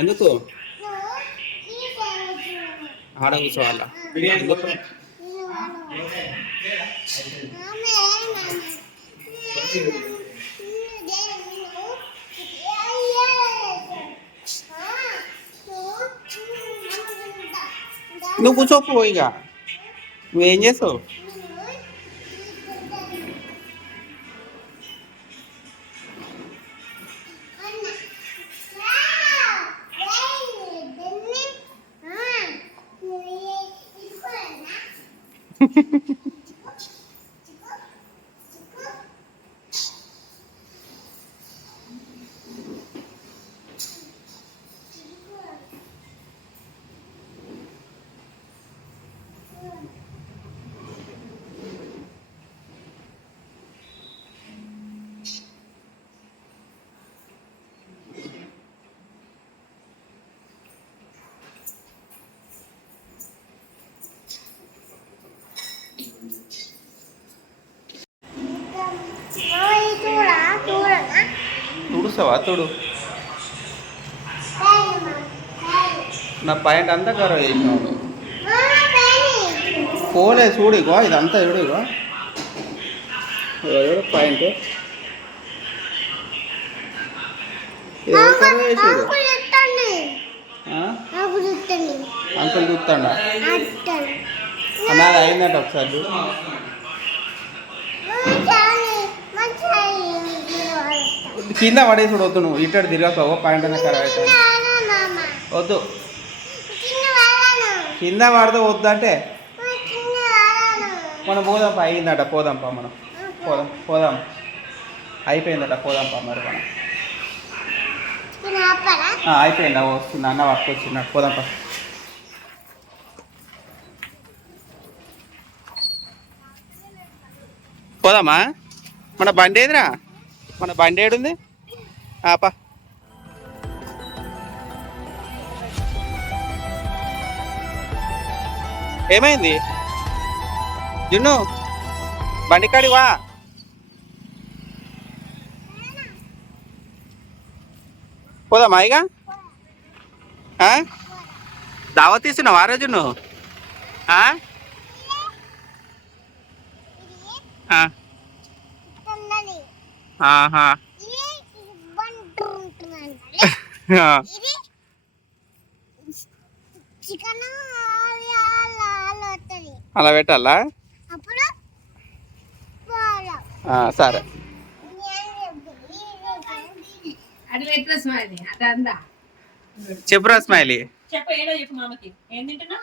ఎందుకు ఆడ కూర్చోవాలా ఎందుకు నువ్వు కూర్చోపో ఇక నువ్వేం చేస్తావు తుడుస్తావా తుడు నా పాయింట్ అంతా ఖరాబ్ చేసినావు పోలే చూడు ఇగో ఇదంతా చూడు ఇగో పాయింట్ వేసాడు అంకుల్ చూస్తాడా నాది అయిందట ఒకసారి చూడు కింద పడేసుడు వద్దు నువ్వు ఇటు తిరగతావు పాయింట్ అనే ఖరాబ్ అవుతుంది వద్దు కింద పడితే వద్దు అంటే మనం పోదాంపా అయిందట పోదాంపా మనం పోదాం అయిపోయిందట పోదాంపా మరి మనం అయిపోయిందా వస్తుంది అన్న పట్టుకొచ్చిన్నాడు పోదాంపా పోదామా మన బండి ఏదిరా మన బండి ఏడుంది ఆపా ఏమైంది జున్ను బండి కాడి వా పోదామా ఇక దావత్ తీస్తున్నావు ఆ రోజు నువ్వు అలా పెట్టాలా సరే చెప్పురా స్మైలీ చెప్పు మామకి ఏం తింటున్నా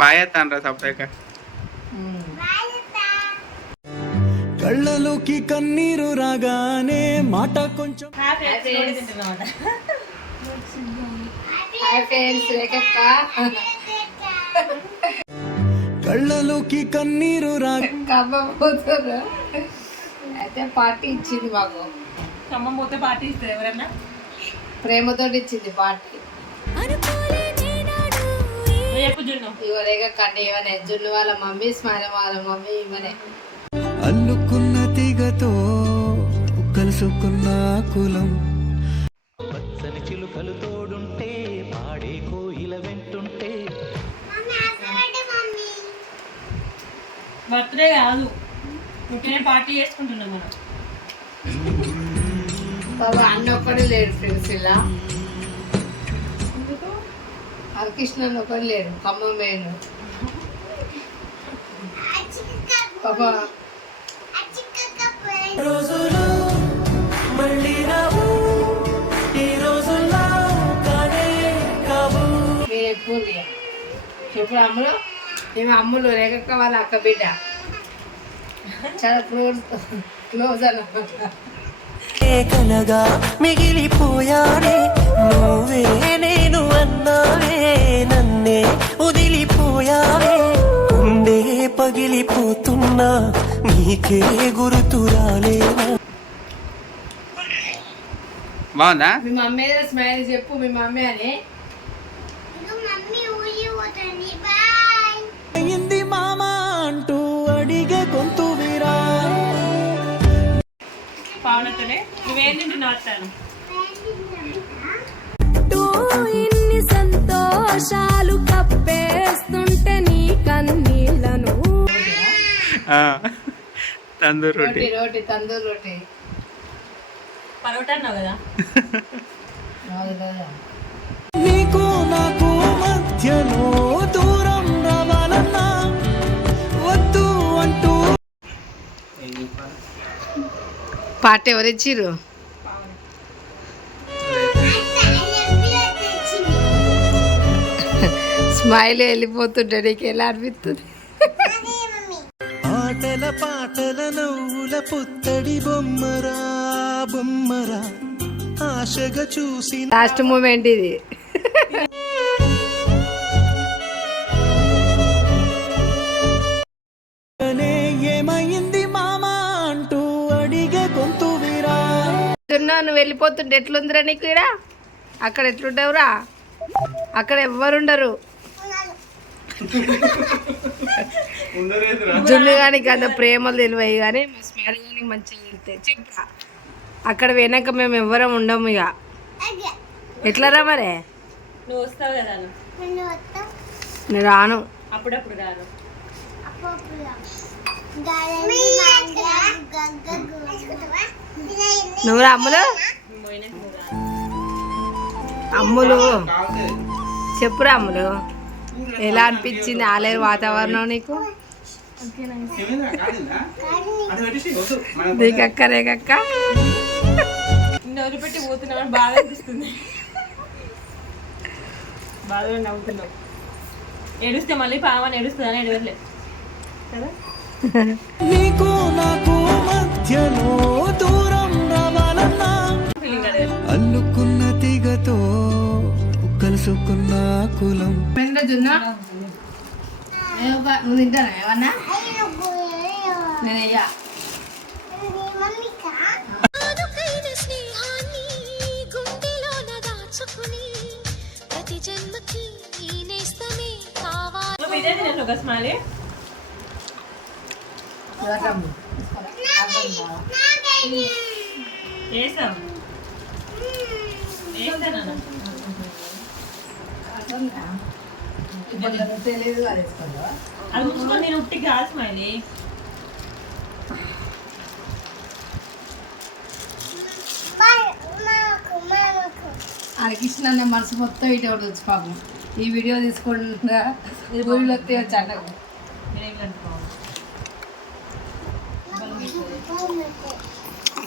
బాయ్ అత్తానరా సపరేట్గా కళ్ళలోకి కన్నీరు రాగానే మాట కొంచెం కళ్ళలోకి కన్నీరు రాకపోతారు అయితే పార్టీ ఇచ్చింది మాకు ఖమ్మం పోతే పార్టీ ఇస్తారు ఎవరన్నా ప్రేమతో ఇచ్చింది పార్టీ ఇవరేగా కండి ఇవనే జున్ను వాళ్ళ మమ్మీ స్మైల్ వాళ్ళ మమ్మీ ఇవనే అల్లుకున్న తీగతో కలుసుకున్న కులం పచ్చని చిలుకలు తోడుంటే పాడే కోయిల వెంటుంటే బర్త్డే కాదు ఇంకే పార్టీ చేసుకుంటున్నాం మనం బాబా అన్న ఒక్కడే లేడు ఫ్రెండ్స్ ఇలా హరికృష్ణ ఒకటి లేడు ఖమ్మం మేను పాపా మీరు ఎప్పుడు చెప్పు అమ్ములు మేము అమ్ములు రేఖక్క వాళ్ళ అక్క బిడ్డ చాలా క్లోజ్ అన్నమాట కలగా మిగిలిపోయానే నువ్వే నేను అన్నావే నన్నే వదిలిపోయావే ఉండే పగిలిపోతున్నా నీకే గుర్తురాలేనా బాగుందా? మీ మమ్మీ ఏదో స్మైల్ చెప్పు మీ మమ్మీ అని. అయింది మామ అంటూ అడిగే గొంతు వీరా పావునతోనే నువ్వేం తింటున్నావు అత్తాను? ఇన్ని సంతోషాలు కప్పేస్తుంటే నీ కన్నీళ్లను తందూరి రోటీ రోటీ తందూరి రోటీ. పరోటా అన్నావు కదా. నీకు నాకు మధ్యలో దూరం రావాలన్నా వద్దు అంటూ పాట ఎవరిచ్చిర్రు? స్మైల్ వెళ్ళిపోతుంటే నీకు ఎలా అనిపిస్తుంది? ఆటల పాటల నవ్వుల పుత్తడి బొమ్మరా బొమ్మరా ఆశగా చూసి లాస్ట్ మూమెంట్ ఇది. ఏమైంది మామ అంటూ అడిగే గొంతు వీరా నువ్వు వెళ్ళిపోతుంటే ఎట్లుందిరా నీకు? ఇక్కడ అక్కడ ఎట్లుండవురా? అక్కడ ఎవ్వరుండరు. జున్ను కానీ అంత ప్రేమలు తెలివాయి కానీ మా స్మైల్ కానీ మంచిగా వెళ్తాయి. చెప్పరా అక్కడ వెనక మేము ఎవ్వరం ఉండము. ఇక ఎట్లరా మరి? నువ్వు వస్తావు కదా అన్న. నేను రాను. అప్పుడప్పుడు రాను. నువ్వు రా అమ్ములు. అమ్ములు చెప్పురా అమ్ములు, ఎలా అనిపించింది ఆలేరు వాతావరణం నీకు? నీకక్క రేకక్క వదిలిపెట్టి పోతున్నావు బాధ అనిపిస్తుంది. బాధగా నవ్వుతున్నావు. ఏడుస్తే మళ్ళీ పావని ఏడుస్తుంది అని ఏడవలే కదా. నీకు నాకు మధ్యలో దూరం రావాలన్నా అల్లుకున్న తీగతో కలుసుకున్న కులం నువ్వు తింటానా ఏమన్నా? నేను అయ్యా నువ్వు ఇదే తినట్లు ఒక స్మైలీ. వేసాం వేసాను. తెలియదు అది ఉంచుకొని నేను ఉట్టి కాదు స్మైలీ. కృష్ణ అన్న మనసు మొత్తం ఇటు ఒకటి వచ్చి పాపం ఈ వీడియో తీసుకుంటా ఊరిలో వచ్చి అన్నకు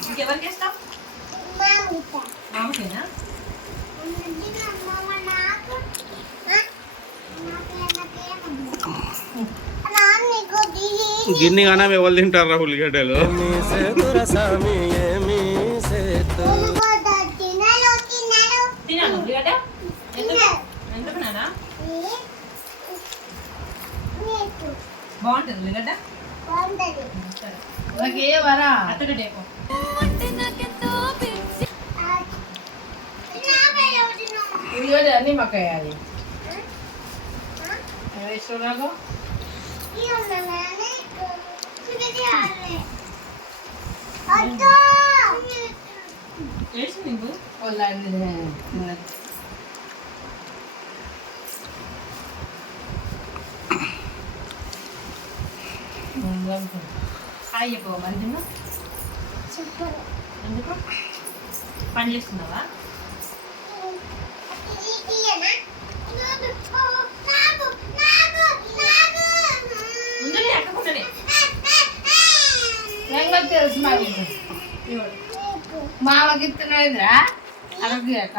ఇంకెవరికి ఇస్తాం? మామకేనా? గిన్నె కానీ ఎవరు తింటారా ఉల్లిగడ్డలు? తినాను ఉల్లిగడ్డ. ఎందుకు నానా? బాగుంటుంది ఉల్లిగడ్డ. అత్తగడ్డ ఉల్లిగడ్డ అన్నీ మాకు వేయాలి. వేస్తున్నాను వేసి నీకు హాయ్ చెప్పు మంచిగా. ఎందుకు పని చేస్తున్నావా? ముందునే అక్కకుండానే తెలుసు మామకి ఇస్తున్నాయిరా అరగక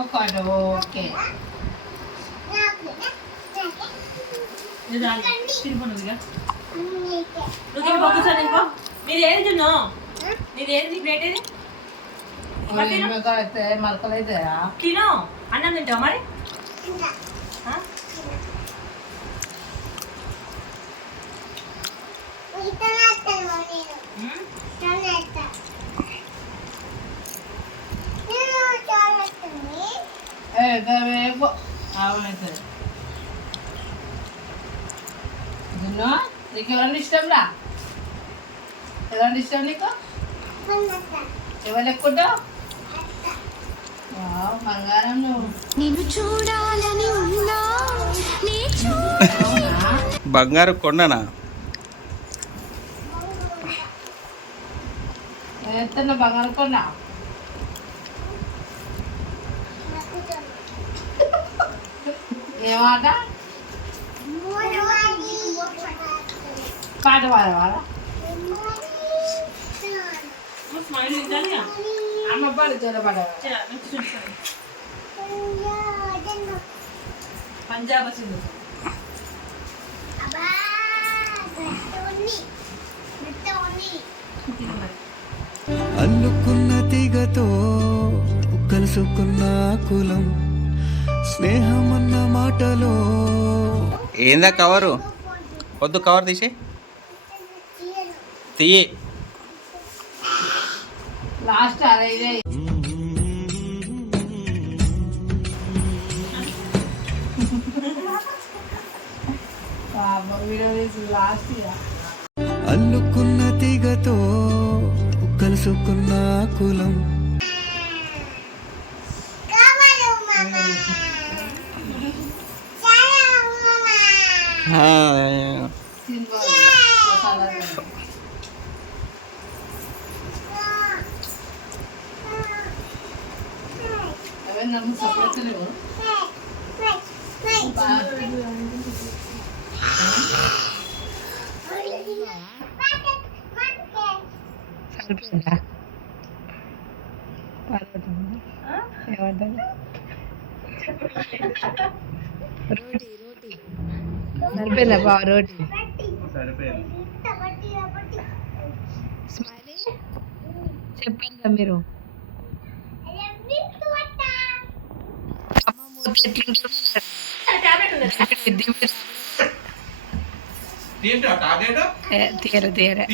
ఓకే తిరిగిపోనుగా నువ్వు కూర్చొని ఇంకో నీది ఏది తిన్నో నీది ఏది నీ ప్లేట్ ఏది మరకలైతే తినో అన్నం తింటావు మరి ఉంటుంది. జున్ను నీకు ఎవరన్నా ఇష్టం రా? ఎవరన్నా ఇష్టం నీకు? ఎవరు ఎక్కుంటావు? బంగారం నువ్వు. నిన్ను చూడాలని ఉన్నా నీ బంగారు కొండనా? ఎంత బంగారం కొన్నా? ఏమాట పాట పాడవాలా? అమ్మ పాడు చల్లబడ పంజాబ్ సింధు. అల్లుకున్న తీగతో కలుసుకున్న కులం స్నేహమన్న మాటలో ఏందా కవరు? వద్దు, కవర్ తీసి తీయి. లాస్ట్ అరే ఇదే వీడియో తీసి లాస్ట్ ఇక. అల్లుకున్న తీగతో కలుసుకున్న కులం సరిపోయిందా? ఏమంటారు? రోటీ రోటీ సరిపోయిందా బావ? రోటీ స్మైలీ చెప్పండి మీరు. అమ్మ మూతి ఎట్లుంటుందో తీయరు తీయరు.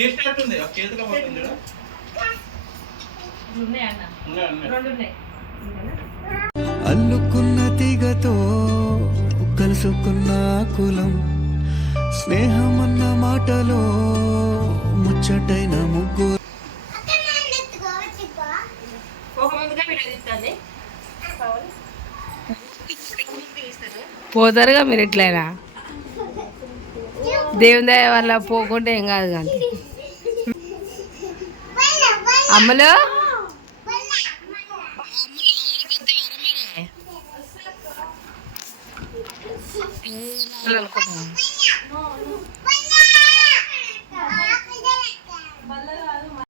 అల్లుకున్న తీగతో కలుసుకున్న కులం స్నేహమన్న మాటలో ముచ్చటైన ముగ్గు పోతారుగా మీరు ఎట్లయినా. దేవుని దయ వల్ల పోకుంటే ఏం కాదు కానీ. అమ్మలు అనుకుంటున్నా